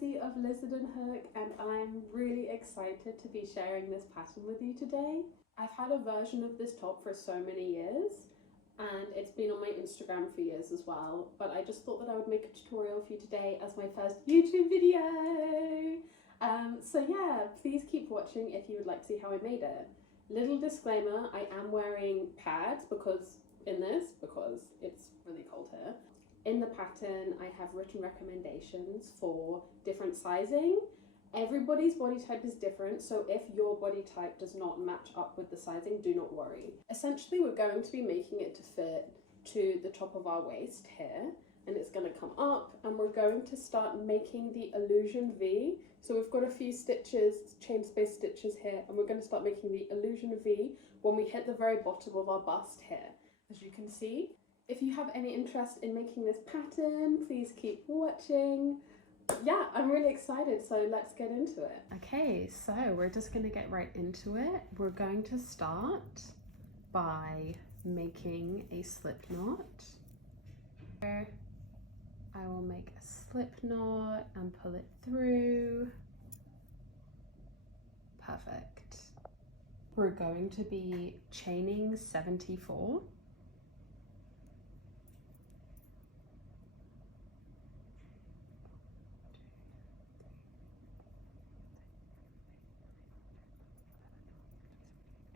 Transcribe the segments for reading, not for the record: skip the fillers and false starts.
Lizzie of Lizard and Hook, and I'm really excited to be sharing this pattern with you today. I've had a version of this top for so many years, and it's been on my Instagram for years as well, but I just thought that I would make a tutorial for you today as my first YouTube video. So yeah, please keep watching if you would like to see how I made it. Little disclaimer, I am wearing pads because it's really cold here. In the pattern, I have written recommendations for different sizing. Everybody's body type is different, so if your body type does not match up with the sizing, do not worry. Essentially, we're going to be making it to fit to the top of our waist here, and it's going to come up, and we're going to start making the illusion V. So we've got a few stitches, chain space stitches here, and we're going to start making the illusion V when we hit the very bottom of our bust here, as you can see. If you have any interest in making this pattern, please keep watching. Yeah, I'm really excited, so let's get into it. Okay, so we're just going to get right into it. We're going to start by making a slip knot. I will make a slip knot and pull it through. Perfect. We're going to be chaining 74.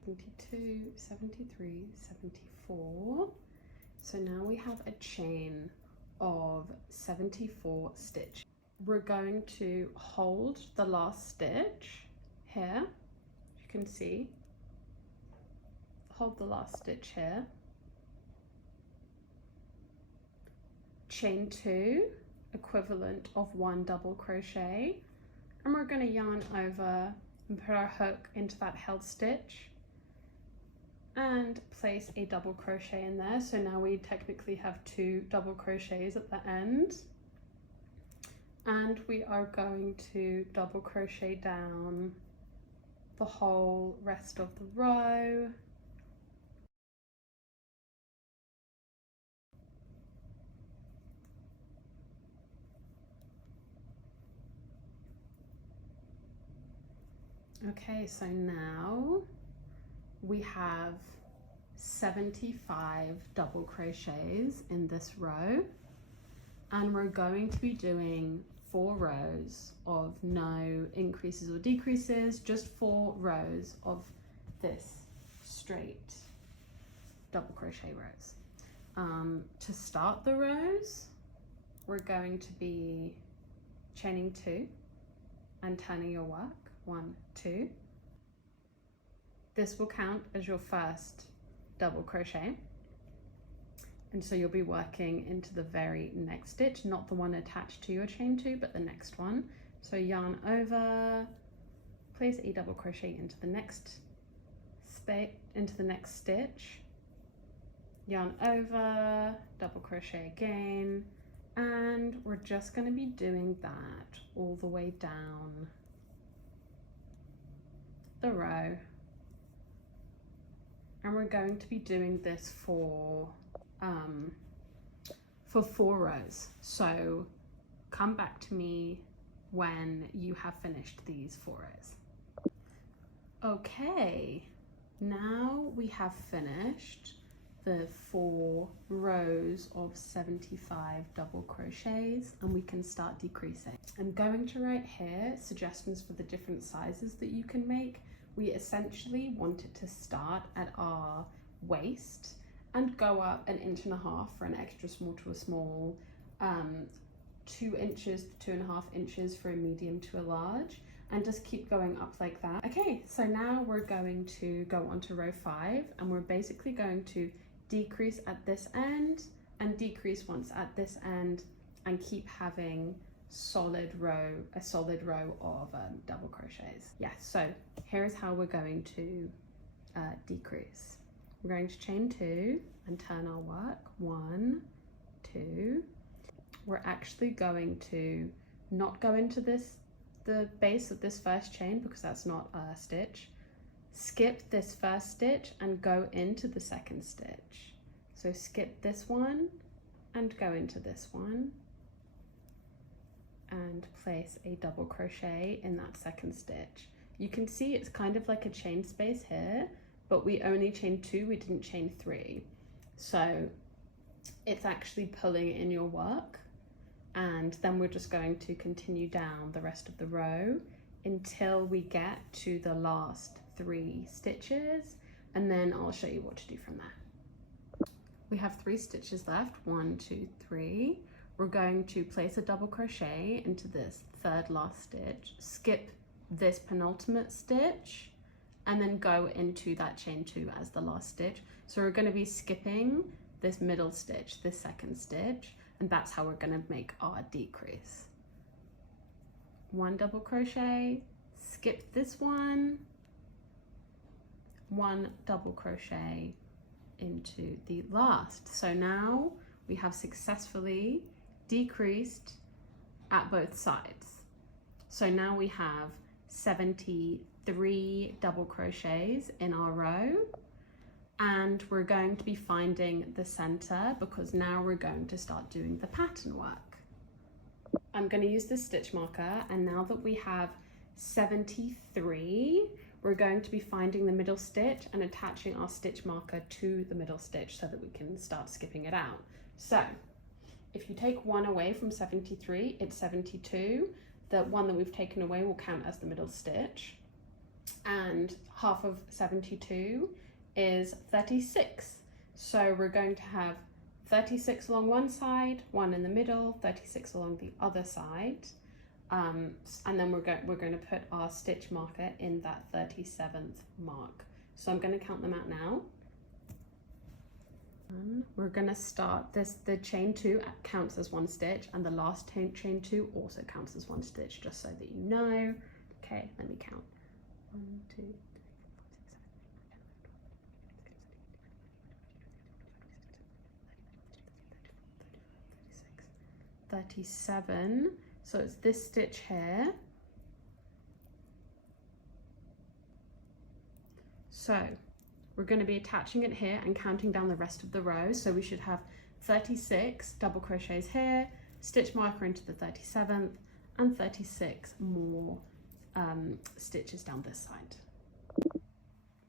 72, 73, 74. So now we have a chain of 74 stitches. We're going to hold the last stitch here, you can see. Hold the last stitch here. Chain 2, equivalent of 1 double crochet, and we're going to yarn over and put our hook into that held stitch and place a double crochet in there. So now we technically have 2 double crochets at the end, and we are going to double crochet down the whole rest of the row. Okay, so now we have 75 double crochets in this row, and we're going to be doing 4 rows of no increases or decreases, just 4 rows of this straight double crochet rows. To start the rows, we're going to be chaining 2 and turning your work 1, 2. This will count as your first double crochet, and so you'll be working into the very next stitch, not the one attached to your chain 2, but the next one. So yarn over, place a double crochet into the next stitch, yarn over, double crochet again, and we're just going to be doing that all the way down the row. And we're going to be doing this for 4 rows. So come back to me when you have finished these 4 rows. Okay, now we have finished the 4 rows of 75 double crochets, and we can start decreasing. I'm going to write here suggestions for the different sizes that you can make. We essentially want it to start at our waist and go up 1.5 inches for an extra small to a small, 2 inches to 2.5 inches for a medium to a large, and just keep going up like that. Okay, so now we're going to go on to row 5, and we're basically going to decrease at this end and decrease once at this end, and keep having a solid row of double crochets. Yeah, so here's how we're going to decrease. We're going to chain 2 and turn our work 1, 2. We're actually going to not go into the base of this first chain because that's not a stitch. Skip this first stitch and go into the second stitch. So skip this one and go into this one, and place a double crochet in that second stitch. You can see it's kind of like a chain space here, but we only chained 2, we didn't chain 3. So it's actually pulling in your work, and then we're just going to continue down the rest of the row until we get to the last 3 stitches, and then I'll show you what to do from there. We have 3 stitches left, 1, 2, 3. We're going to place a double crochet into this third last stitch, skip this penultimate stitch, and then go into that chain 2 as the last stitch. So we're going to be skipping this middle stitch, this second stitch, and that's how we're going to make our decrease. 1 double crochet, skip this one, 1 double crochet into the last. So now we have successfully decreased at both sides. So now we have 73 double crochets in our row, and we're going to be finding the center because now we're going to start doing the pattern work. I'm going to use this stitch marker, and now that we have 73, we're going to be finding the middle stitch and attaching our stitch marker to the middle stitch so that we can start skipping it out. So if you take 1 away from 73, it's 72. The one that we've taken away will count as the middle stitch, and half of 72 is 36. So we're going to have 36 along one side, 1 in the middle, 36 along the other side, and then we're going to put our stitch marker in that 37th mark. So I'm going to count them out now. We're going to start this, the chain 2 counts as 1 stitch, and the last chain 2 also counts as 1 stitch, just so that you know. Okay, let me count. 1, 2, 3, 4, 5, 6, 7, 8, 9, 10, 11, 12, 13, 14, 15, 16, 17. So it's this stitch here. So we're going to be attaching it here and counting down the rest of the row. So we should have 36 double crochets here, stitch marker into the 37th, and 36 more stitches down this side.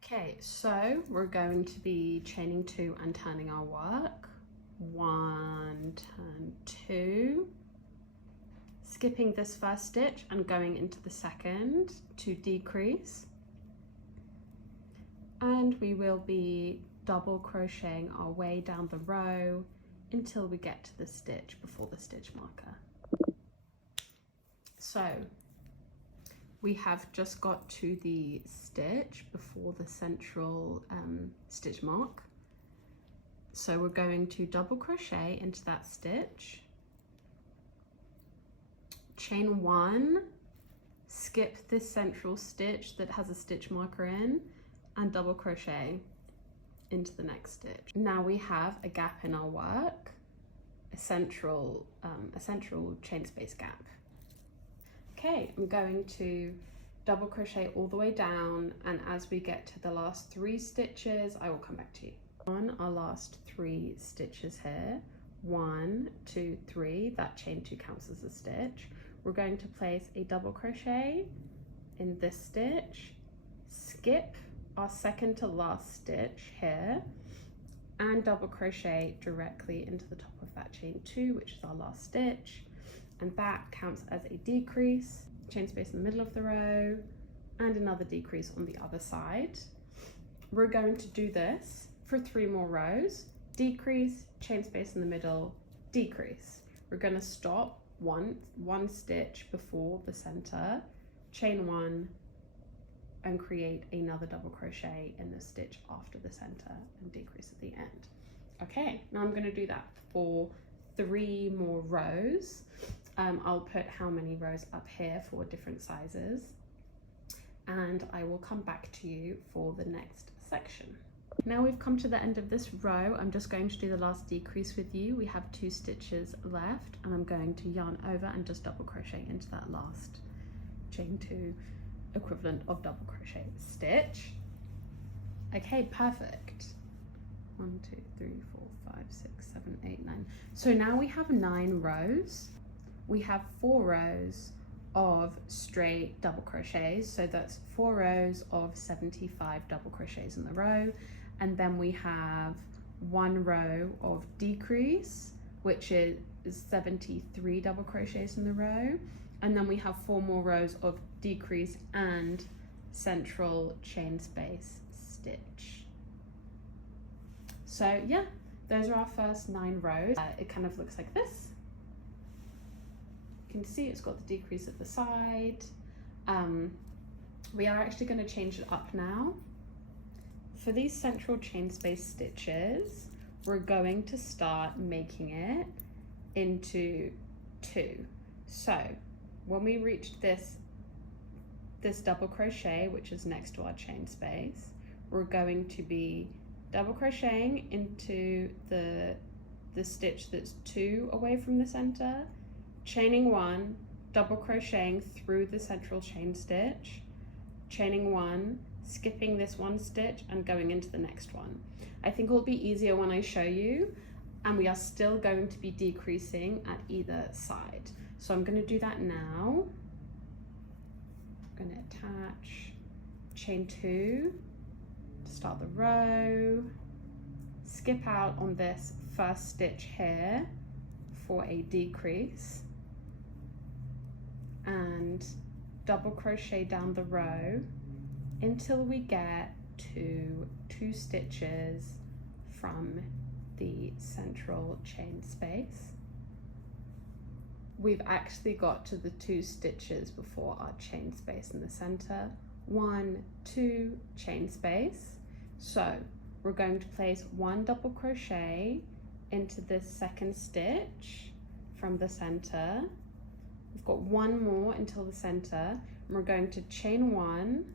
Okay, so we're going to be chaining 2 and turning our work. 1, turn 2, skipping this first stitch and going into the second to decrease. And we will be double crocheting our way down the row until we get to the stitch before the stitch marker. So we have just got to the stitch before the central stitch mark. So we're going to double crochet into that stitch, chain 1, skip this central stitch that has a stitch marker in, and double crochet into the next stitch. Now we have a gap in our work, a central chain space gap. Okay, I'm going to double crochet all the way down, and as we get to the last 3 stitches, I will come back to you. On our last 3 stitches here, 1, 2, 3, that chain 2 counts as a stitch. We're going to place a double crochet in this stitch, skip our second to last stitch here, and double crochet directly into the top of that chain 2, which is our last stitch, and that counts as a decrease. Chain space in the middle of the row, and another decrease on the other side. We're going to do this for 3 more rows. Decrease, chain space in the middle, decrease. We're going to stop one stitch before the center, chain 1, and create another double crochet in the stitch after the center and decrease at the end. Okay, now I'm going to do that for 3 more rows. I'll put how many rows up here for different sizes, and I will come back to you for the next section. Now we've come to the end of this row. I'm just going to do the last decrease with you. We have 2 stitches left, and I'm going to yarn over and just double crochet into that last chain 2 equivalent of double crochet stitch. Okay, perfect. 1, 2, 3, 4, 5, 6, 7, 8, 9. So now we have 9 rows. we have 4 rows of straight double crochets, so that's 4 rows of 75 double crochets in the row, and then we have 1 row of decrease, which is 73 double crochets in the row, and then we have 4 more rows of decrease and central chain space stitch. So yeah, those are our first 9 rows. It kind of looks like this. You can see it's got the decrease at the side. We are actually going to change it up now. For these central chain space stitches, we're going to start making it into 2. So when we reach this double crochet, which is next to our chain space, we're going to be double crocheting into the stitch that's 2 away from the center, chaining 1, double crocheting through the central chain stitch, chaining 1, skipping this 1 stitch and going into the next one. I think it'll be easier when I show you, and we are still going to be decreasing at either side. So I'm going to do that now. I'm going to attach, chain 2, start the row, skip out on this first stitch here for a decrease, and double crochet down the row until we get to 2 stitches from the central chain space. We've actually got to the 2 stitches before our chain space in the center. 1, 2, chain space. So we're going to place 1 double crochet into this second stitch from the center. We've got 1 more until the center, and we're going to chain 1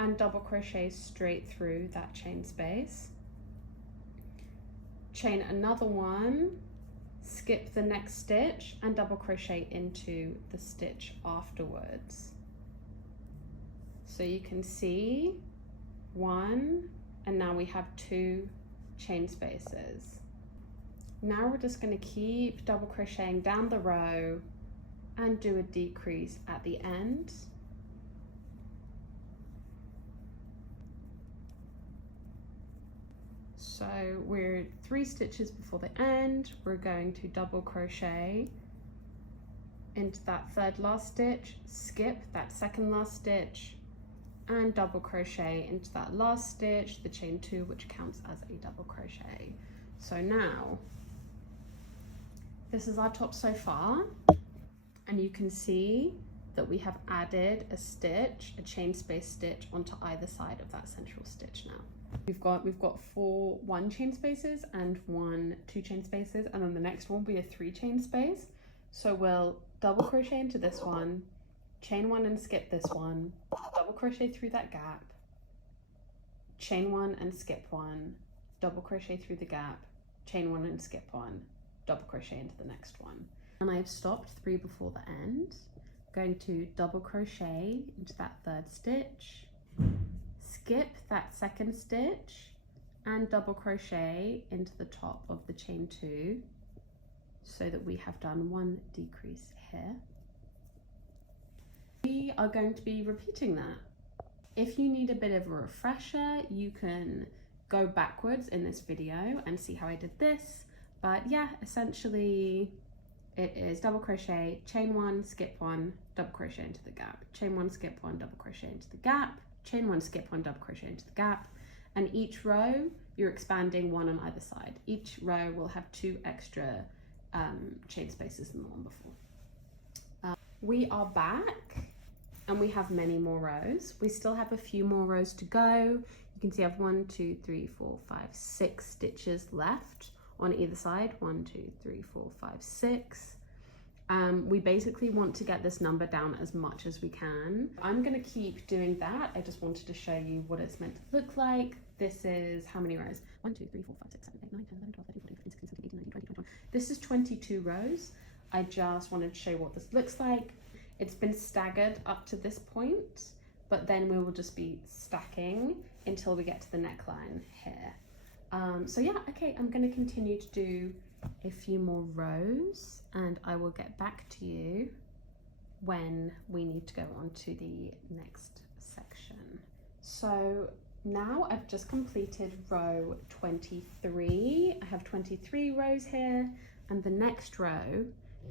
and double crochet straight through that chain space. Chain another 1, skip the next stitch and double crochet into the stitch afterwards. So you can see 1, and now we have 2 chain spaces. Now we're just going to keep double crocheting down the row and do a decrease at the end. So we're 3 stitches before the end. We're going to double crochet into that 3rd last stitch, skip that 2nd last stitch, and double crochet into that last stitch, the chain 2, which counts as a double crochet. So now this is our top so far, and you can see that we have added a stitch, a chain space stitch, onto either side of that central stitch now. We've got 4 1 chain spaces and 1 2 chain spaces, and then the next one will be a 3 chain space. So we'll double crochet into this one, chain 1 and skip this one, double crochet through that gap, chain 1 and skip 1, double crochet through the gap, chain 1 and skip 1, double crochet into the next one. And I've stopped 3 before the end. Going to double crochet into that 3rd stitch, skip that 2nd stitch and double crochet into the top of the chain 2, so that we have done 1 decrease here. We are going to be repeating that. If you need a bit of a refresher, you can go backwards in this video and see how I did this. But yeah, essentially it is double crochet, chain 1, skip 1, double crochet into the gap, chain 1, skip 1, double crochet into the gap, chain 1, skip 1, double crochet into the gap, and each row you're expanding 1 on either side. Each row will have 2 extra chain spaces than the one before. We are back and we have many more rows. We still have a few more rows to go. You can see I have 1 2 3 4 5 6 stitches left on either side. 1 2 3 4 5 6. We basically want to get this number down as much as we can. I'm going to keep doing that. I just wanted to show you what it's meant to look like. This is how many rows? 1 2 3 4 5 6 7 8 9 10 11 12 13 14 15 16 17 18 19 20 21. This is 22 rows. I just wanted to show you what this looks like. It's been staggered up to this point, but then we will just be stacking until we get to the neckline here. So yeah, okay, I'm going to continue to do a few more rows and I will get back to you when we need to go on to the next section. So now I've just completed row 23. I have 23 rows here, and the next row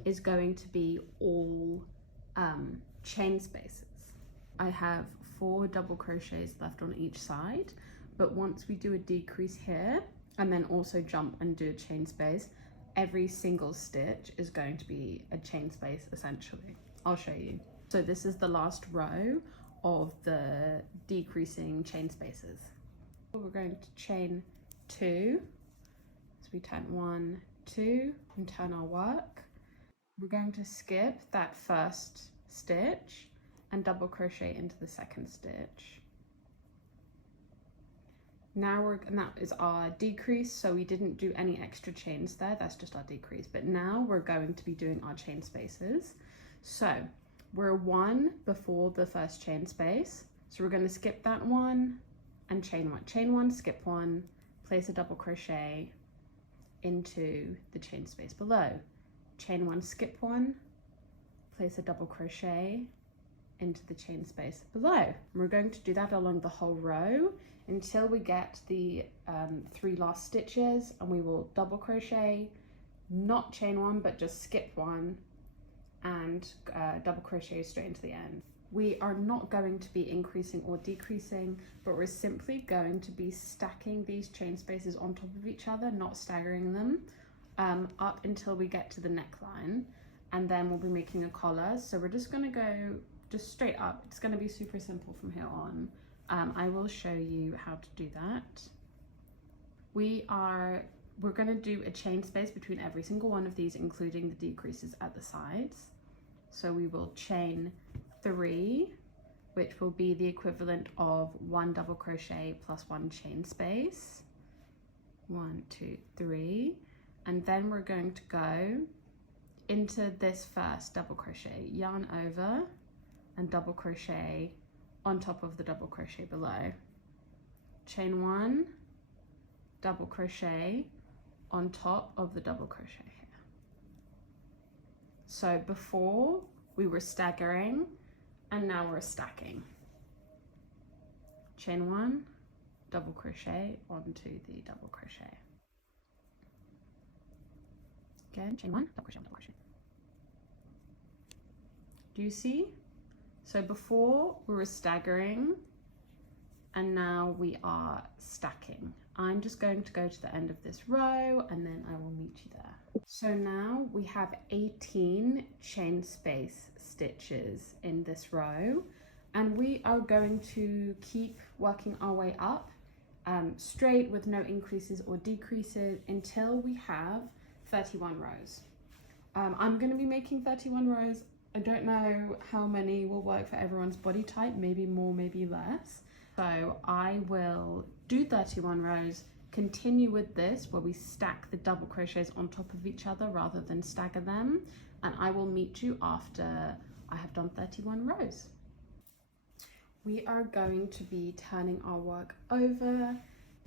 is going to be all chain spaces. I have 4 double crochets left on each side, but once we do a decrease here and then also jump and do a chain space, every single stitch is going to be a chain space essentially. I'll show you. So this is the last row of the decreasing chain spaces. We're going to chain 2. So we turn 1, 2 and turn our work. We're going to skip that first stitch and double crochet into the second stitch. Now and that is our decrease, so we didn't do any extra chains there, that's just our decrease. But now we're going to be doing our chain spaces. So we're 1 before the first chain space, so we're going to skip that 1 and chain 1, skip 1, place a double crochet into the chain space below, chain 1, skip 1, place a double crochet into the chain space below. And we're going to do that along the whole row until we get the 3 last stitches, and we will double crochet, not chain 1 but just skip 1 and double crochet straight into the end. We are not going to be increasing or decreasing, but we're simply going to be stacking these chain spaces on top of each other, not staggering them, up until we get to the neckline, and then we'll be making a collar. So we're just going to go just straight up. It's going to be super simple from here on. I will show you how to do that. We're going to do a chain space between every single one of these, including the decreases at the sides. So we will chain 3, which will be the equivalent of 1 double crochet plus 1 chain space. 1, 2, 3. And then we're going to go into this first double crochet, yarn over and double crochet on top of the double crochet below. Chain 1, double crochet on top of the double crochet here. So before we were staggering and now we're stacking. Chain 1, double crochet onto the double crochet. Again, chain 1, double crochet on double crochet. Do you see? So before we were staggering and now we are stacking. I'm just going to go to the end of this row and then I will meet you there. So now we have 18 chain space stitches in this row, and we are going to keep working our way up straight with no increases or decreases until we have 31 rows. I'm going to be making 31 rows. I don't know how many will work for everyone's body type, maybe more, maybe less. So I will do 31 rows, continue with this where we stack the double crochets on top of each other rather than stagger them, and I will meet you after I have done 31 rows. We are going to be turning our work over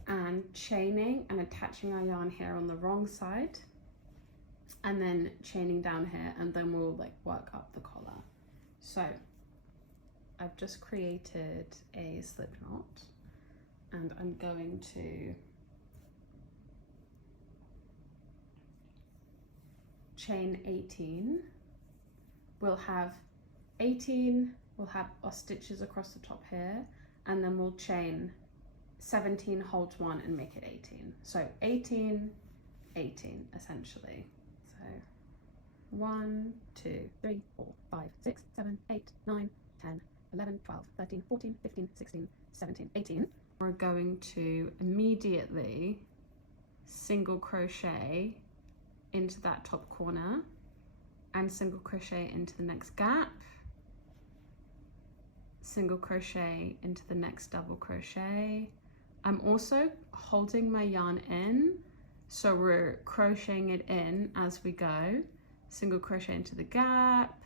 and chaining and attaching our yarn here on the wrong side, and then chaining down here, and then we'll work up the collar. So I've just created a slip knot and I'm going to chain 18. We'll have 18, we'll have our stitches across the top here, and then we'll chain 17, hold 1 and make it 18. So 18, 18 essentially. So 1, 2, 3, 4, 5, 6, 7, 8, 9, 10, 11, 12, 13, 14, 15, 16, 17, 18. We're going to immediately single crochet into that top corner and single crochet into the next gap, single crochet into the next double crochet. I'm also holding my yarn in, so we're crocheting it in as we go. Single crochet into the gap,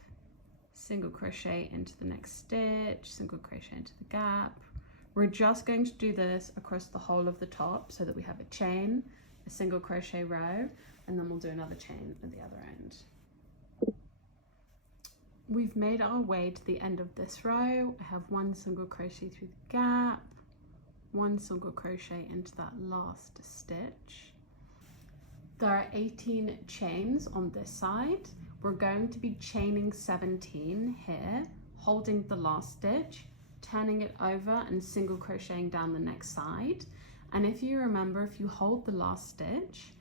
single crochet into the next stitch, single crochet into the gap. We're just going to do this across the whole of the top so that we have a chain, a single crochet row, and then we'll do another chain at the other end. We've made our way to the end of this row. I have 1 single crochet through the gap, 1 single crochet into that last stitch. There are 18 chains on this side. We're going to be chaining 17 here, holding the last stitch, turning it over and single crocheting down the next side. And if you remember, if you hold the last stitch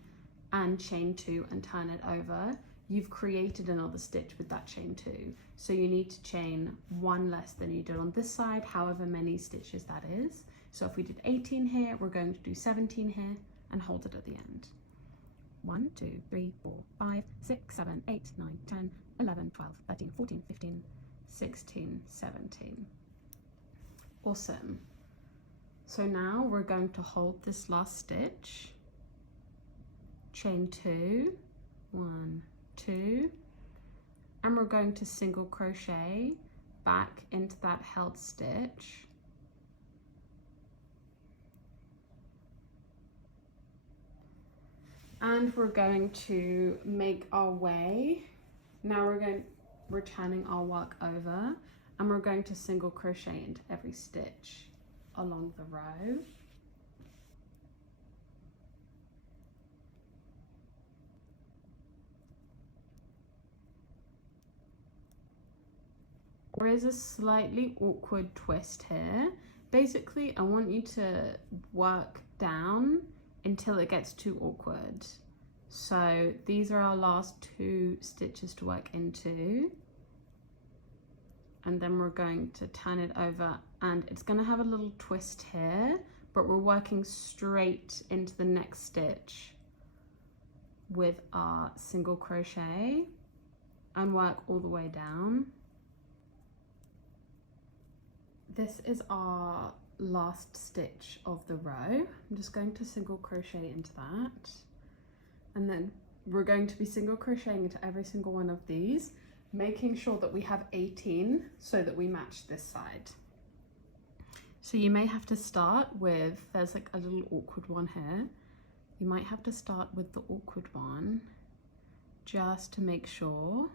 and chain 2 and turn it over, you've created another stitch with that chain 2. So you need to chain 1 less than you did on this side, however many stitches that is. So if we did 18 here, we're going to do 17 here and hold it at the end. 1, 2, 3, 4, 5, 6, 7, 8, 9, 10, 11, 12, 13, 14, 15, 16, 17. Awesome. So now we're going to hold this last stitch, chain 2, 1, 2, and we're going to single crochet back into that held stitch. And we're going to make our way. Now we're turning our work over, and we're going to single crochet into every stitch along the row. There is a slightly awkward twist here. Basically, I want you to work down until it gets too awkward. So these are our last 2 stitches to work into. And then we're going to turn it over, and it's going to have a little twist here, but we're working straight into the next stitch with our single crochet and work all the way down. This is our last stitch of the row. I'm just going to single crochet into that, and then we're going to be single crocheting into every single one of these, making sure that we have 18 so that we match this side. So you may have to start with, there's like a little awkward one here. You might have to start with the awkward one just to make sure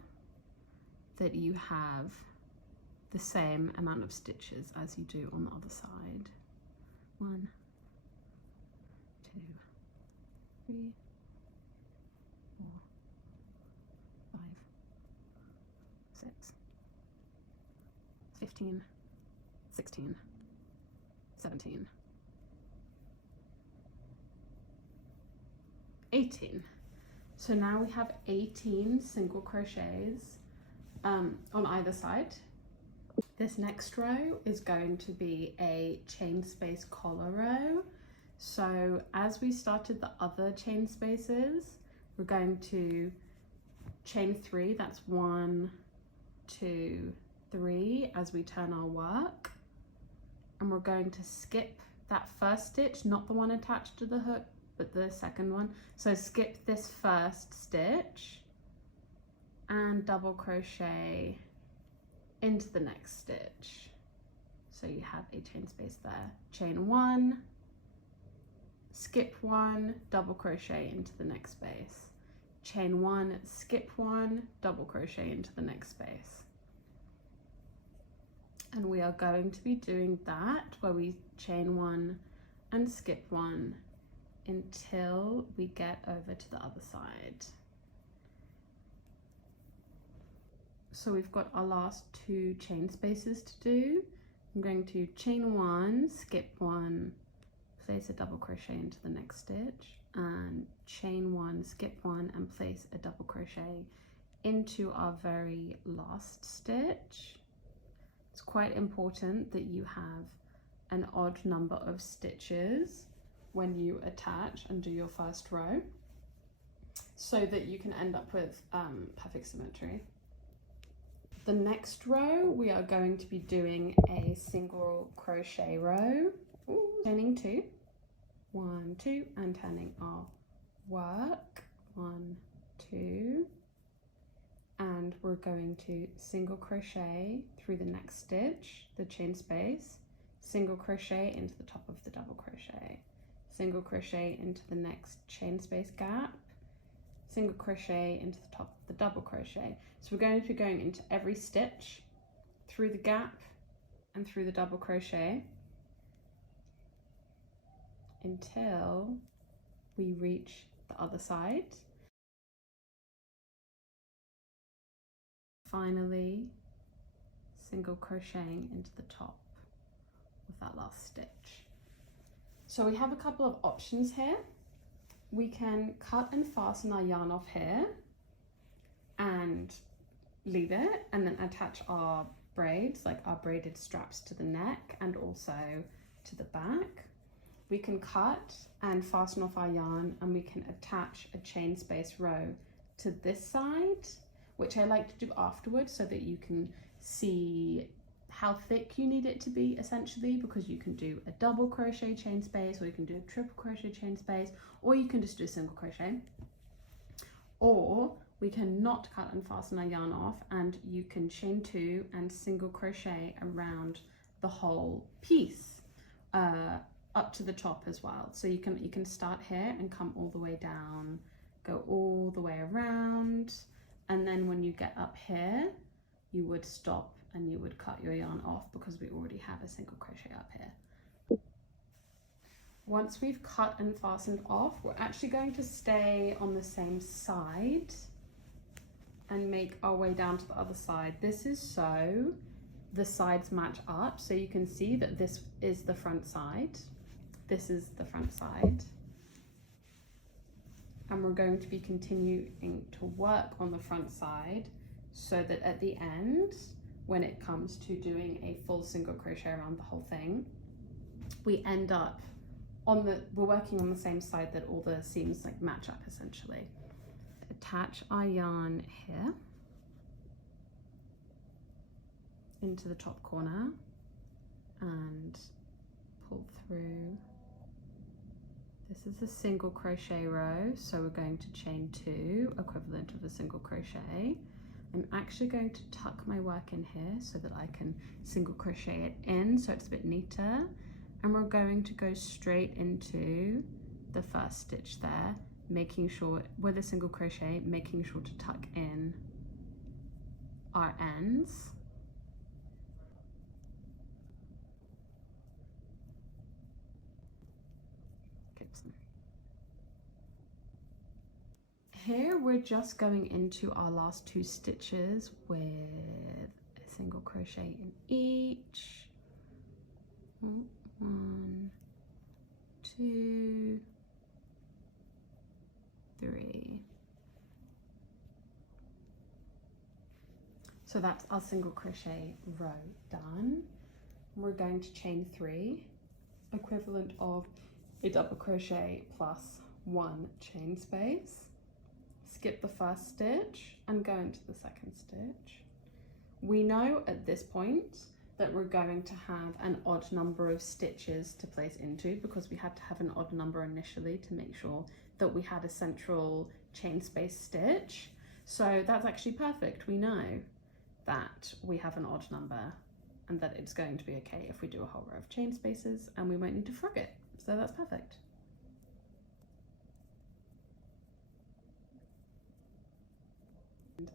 that you have the same amount of stitches as you do on the other side. 1, 2, 3, 4, 5, 6, 15, 16, 17, 18. So now we have 18 single crochets on either side. This next row is going to be a chain space collar row. So as we started the other chain spaces, we're going to chain 3, that's 1, 2, 3 as we turn our work, and we're going to skip that first stitch, not the one attached to the hook, but the second one. So skip this first stitch and double crochet into the next stitch. So you have a chain space there. Chain 1, skip 1, double crochet into the next space. Chain 1, skip 1, double crochet into the next space. And we are going to be doing that where we chain 1 and skip 1 until we get over to the other side. So we've got our last 2 chain spaces to do. I'm going to chain 1, skip 1, place a double crochet into the next stitch, and chain 1, skip 1, and place a double crochet into our very last stitch. It's quite important that you have an odd number of stitches when you attach and do your first row, so that you can end up with perfect symmetry. The next row, we are going to be doing a single crochet row. Chaining 2, 1, 2, and turning our work, 1, 2, and we're going to single crochet through the next stitch, the chain space, single crochet into the top of the double crochet, single crochet into the next chain space gap, single crochet into the top of the double crochet. So we're going to be going into every stitch, through the gap and through the double crochet until we reach the other side. Finally, single crocheting into the top of that last stitch. So we have a couple of options here. We can cut and fasten our yarn off here and leave it and then attach our braids, like our braided straps, to the neck and also to the back. We can cut and fasten off our yarn and we can attach a chain space row to this side, which I like to do afterwards so that you can see how thick you need it to be, essentially, because you can do a double crochet chain space, or you can do a triple crochet chain space, or you can just do a single crochet. Or we can not cut and fasten our yarn off and you can chain 2 and single crochet around the whole piece up to the top as well. So you can start here and come all the way down, go all the way around, and then when you get up here you would stop and you would cut your yarn off because we already have a single crochet up here. Once we've cut and fastened off, we're actually going to stay on the same side and make our way down to the other side. This is so the sides match up, so you can see that this is the front side, this is the front side, and we're going to be continuing to work on the front side so that at the end, when it comes to doing a full single crochet around the whole thing, we end up we're working on the same side that all the seams like match up essentially. Attach our yarn here into the top corner and pull through. This is a single crochet row, so we're going to chain 2, equivalent of a single crochet. I'm actually going to tuck my work in here so that I can single crochet it in so it's a bit neater, and we're going to go straight into the first stitch there, making sure with a single crochet, making sure to tuck in our ends. Here we're just going into our last 2 stitches with a single crochet in each. 1, 2, 3. So that's our single crochet row done. We're going to chain 3, equivalent of a double crochet plus 1 chain space. Skip the first stitch and go into the second stitch. We know at this point that we're going to have an odd number of stitches to place into because we had to have an odd number initially to make sure that we had a central chain space stitch. So that's actually perfect. We know that we have an odd number and that it's going to be okay if we do a whole row of chain spaces and we won't need to frog it. So that's perfect.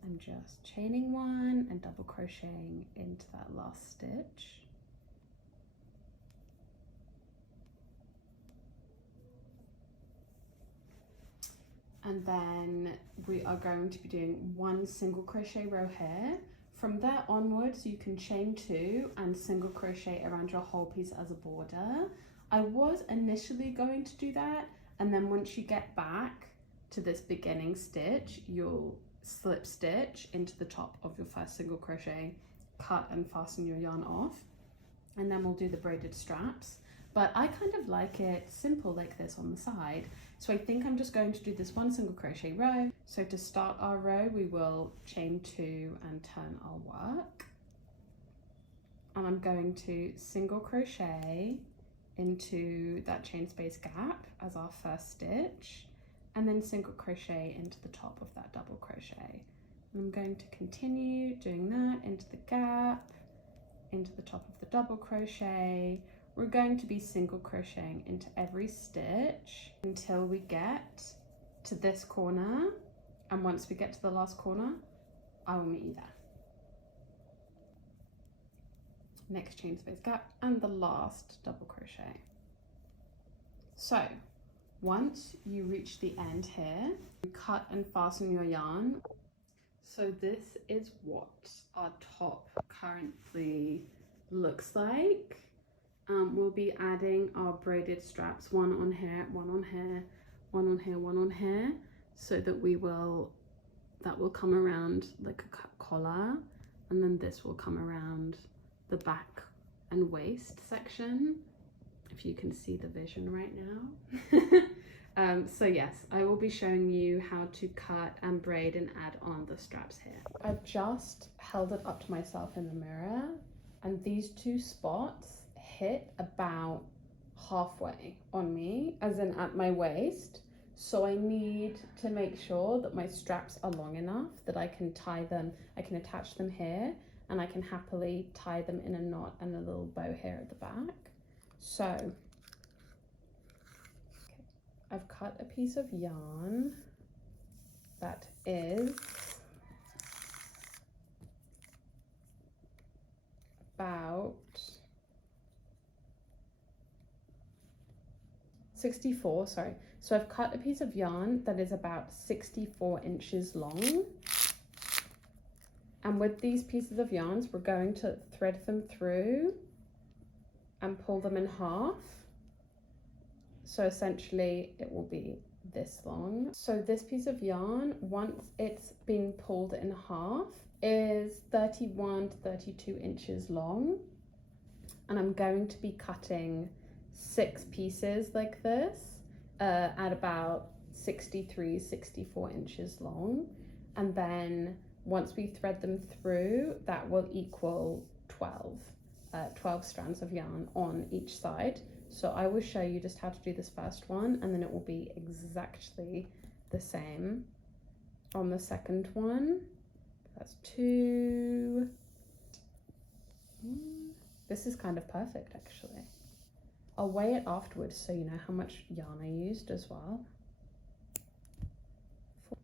I'm just chaining 1 and double crocheting into that last stitch. And then we are going to be doing 1 single crochet row here. From there onwards, you can chain 2 and single crochet around your whole piece as a border. I was initially going to do that, and then once you get back to this beginning stitch, you'll slip stitch into the top of your first single crochet, cut and fasten your yarn off, and then we'll do the braided straps. But I kind of like it simple like this on the side, so I think I'm just going to do this 1 single crochet row. So to start our row, we will chain 2 and turn our work, and I'm going to single crochet into that chain space gap as our first stitch, and then single crochet into the top of that double crochet. And I'm going to continue doing that into the gap, into the top of the double crochet. We're going to be single crocheting into every stitch until we get to this corner And once we get to the last corner, I will meet you there. Next chain space gap and the last double crochet. So once you reach the end here, you cut and fasten your yarn. So this is what our top currently looks like. We'll be adding our braided straps, one on here, one on here, one on here, one on here, so that that will come around like a collar, and then this will come around the back and waist section, if you can see the vision right now. So yes, I will be showing you how to cut and braid and add on the straps here. I've just held it up to myself in the mirror, and these two spots hit about halfway on me, as in at my waist. So I need to make sure that my straps are long enough that I can tie them, I can attach them here, and I can happily tie them in a knot and a little bow here at the back. So okay, I've cut a piece of yarn that is about 64, sorry. So I've cut a piece of yarn that is about 64 inches long. And with these pieces of yarns, we're going to thread them through and pull them in half. So essentially it will be this long. So this piece of yarn, once it's been pulled in half, is 31 to 32 inches long. And I'm going to be cutting 6 pieces like this at about 63, 64 inches long. And then once we thread them through, that will equal 12 strands of yarn on each side. So I will show you just how to do this first one, and then it will be exactly the same on the second one. That's 2. This is kind of perfect actually. I'll weigh it afterwards so you know how much yarn I used as well. 4,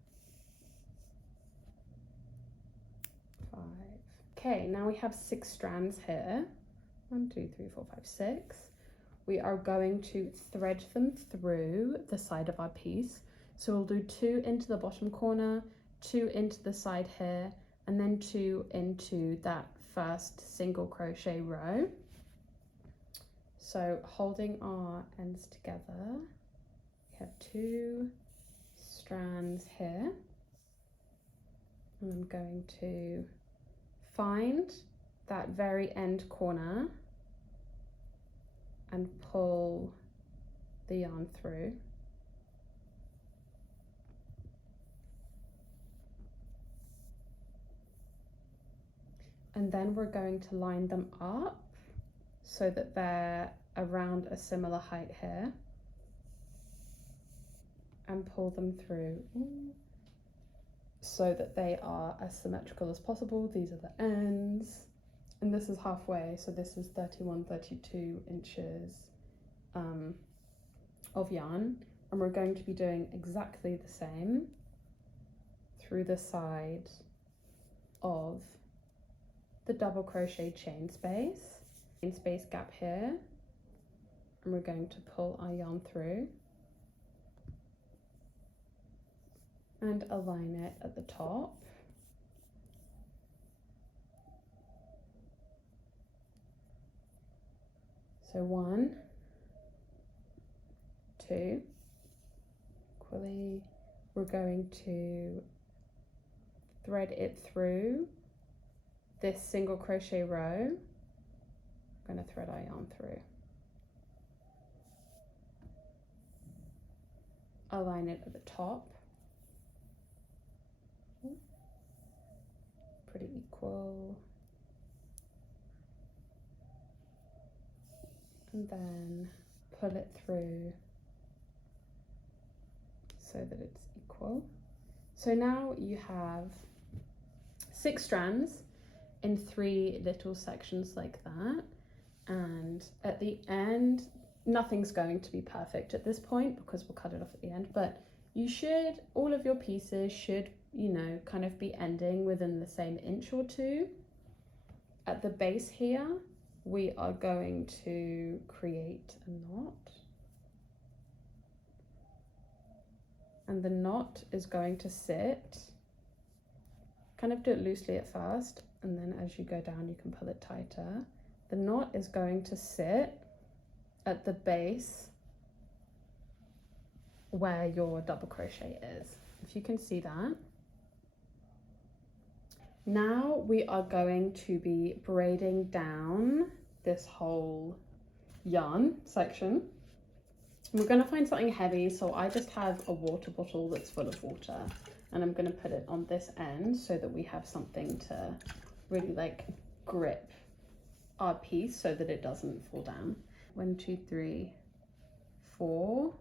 5. Okay, now we have 6 strands here. 1, 2, 3, 4, 5, 6. We are going to thread them through the side of our piece. So we'll do 2 into the bottom corner, 2 into the side here, and then 2 into that first single crochet row. So holding our ends together, we have 2 strands here, and I'm going to find that very end corner and pull the yarn through. And then we're going to line them up so that they're around a similar height here, and pull them through so that they are as symmetrical as possible. These are the ends, and this is halfway, so this is 31, 32 inches of yarn, and we're going to be doing exactly the same through the side of the double crochet chain space gap here, and we're going to pull our yarn through and align it at the top. So 1, 2, equally, we're going to thread it through this single crochet row. I'm going to thread our yarn through, align it at the top, pretty equal, and then pull it through so that it's equal. So now you have 6 strands in 3 little sections like that, and at the end nothing's going to be perfect at this point because we'll cut it off at the end, but all of your pieces should, you know, kind of be ending within the same inch or two. At the base here, we are going to create a knot. And the knot is going to sit, kind of do it loosely at first, and then as you go down, you can pull it tighter. The knot is going to sit at the base where your double crochet is, if you can see that. Now we are going to be braiding down this whole yarn section. We're going to find something heavy, so I just have a water bottle that's full of water, and I'm going to put it on this end so that we have something to really like grip our piece so that it doesn't fall down. 1, 2, 3, 4.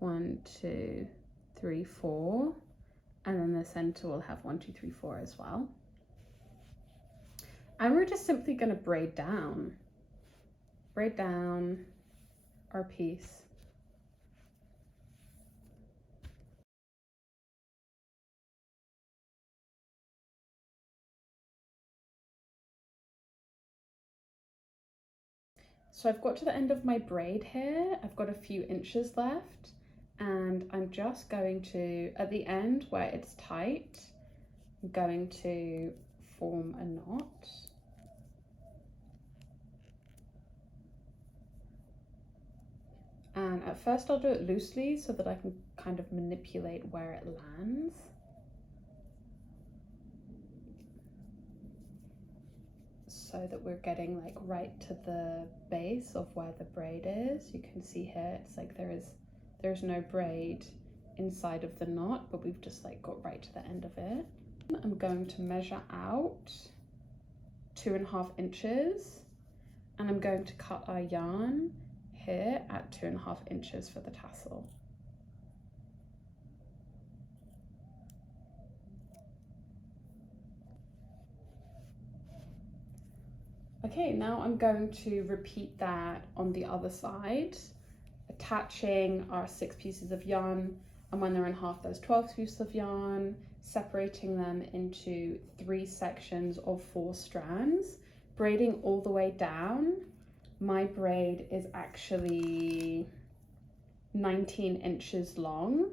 1, 2, 3, 4. And then the center will have 1, 2, 3, 4 as well. And we're just simply going to braid down our piece. So I've got to the end of my braid here. I've got a few inches left, and I'm just going to, at the end where it's tight, I'm going to form a knot. And at first I'll do it loosely so that I can kind of manipulate where it lands. So that we're getting like right to the base of where the braid is. You can see here, it's like there's no braid inside of the knot, but we've just like got right to the end of it. I'm going to measure out 2.5 inches, and I'm going to cut our yarn here at 2.5 inches for the tassel. Okay, now I'm going to repeat that on the other side, attaching our 6 pieces of yarn, and when they're in half, those 12 pieces of yarn, separating them into 3 sections of 4 strands, braiding all the way down. My braid is actually 19 inches long,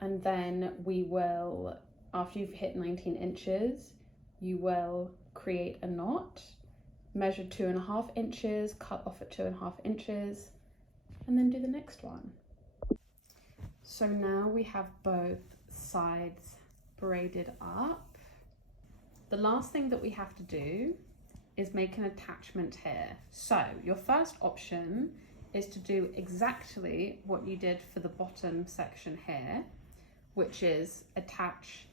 and then we will, after you've hit 19 inches, you will create a knot, measure 2.5 inches, cut off at 2.5 inches, and then do the next one. So now we have both sides braided up. The last thing that we have to do is make an attachment here. So your first option is to do exactly what you did for the bottom section here, which is attach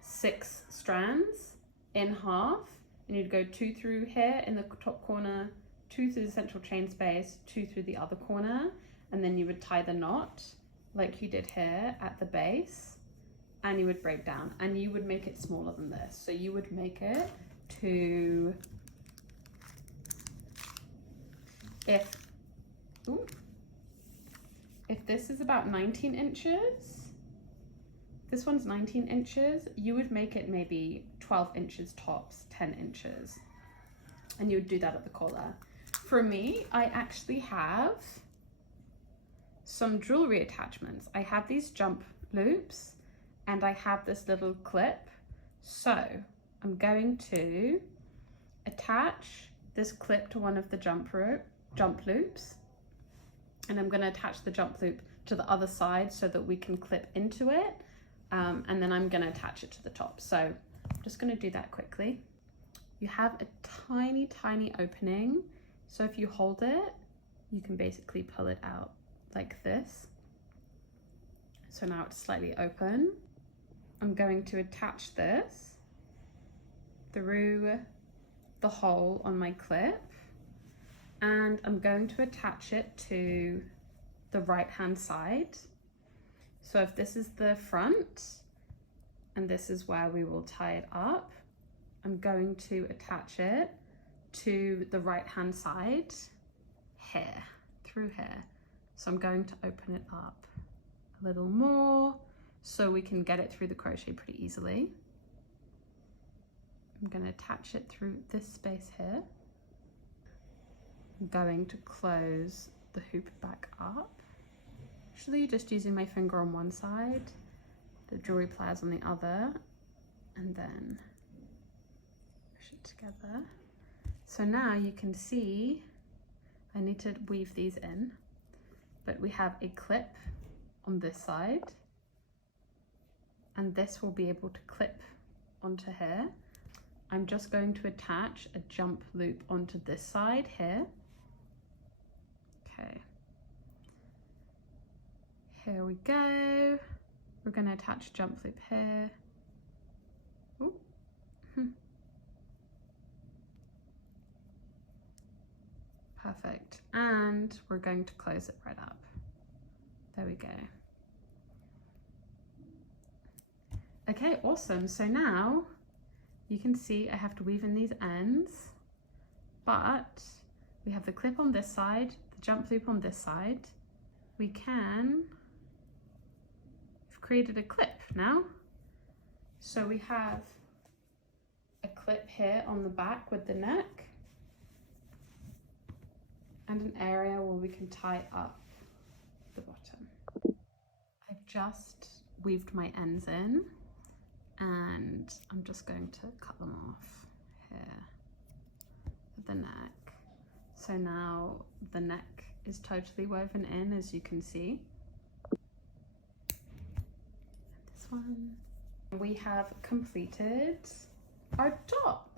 6 strands in half, and you'd go 2 through here in the top corner, 2 through the central chain space, 2 through the other corner, and then you would tie the knot like you did here at the base, and you would braid down, and you would make it smaller than this. So you would make it to, if this is about 19 inches, this one's 19 inches, you would make it maybe 12 inches tops, 10 inches. And you would do that at the collar. For me, I actually have some jewelry attachments. I have these jump loops, and I have this little clip. So I'm going to attach this clip to one of the jump loops, and I'm going to attach the jump loop to the other side so that we can clip into it. And then I'm going to attach it to the top. So I'm just going to do that quickly. You have a tiny, tiny opening. So if you hold it, you can basically pull it out like this. So now it's slightly open. I'm going to attach this through the hole on my clip, and I'm going to attach it to the right-hand side. So if this is the front and this is where we will tie it up, I'm going to attach it to the right-hand side here, through here. So I'm going to open it up a little more so we can get it through the crochet pretty easily. I'm going to attach it through this space here. I'm going to close the hoop back up. Actually, just using my finger on one side, the jewelry pliers on the other, and then push it together. So now you can see I need to weave these in, but we have a clip on this side, and this will be able to clip onto here. I'm just going to attach a jump loop onto this side here. Okay. Here we go. We're going to attach a jump loop here. Ooh. Perfect. And we're going to close it right up. There we go. Okay, awesome. So now you can see I have to weave in these ends, but we have the clip on this side, the jump loop on this side. We've created a clip now. So we have a clip here on the back with the neck, and an area where we can tie up the bottom. I've just weaved my ends in, and I'm just going to cut them off here at the neck. So now the neck is totally woven in, as you can see. This one. We have completed our top.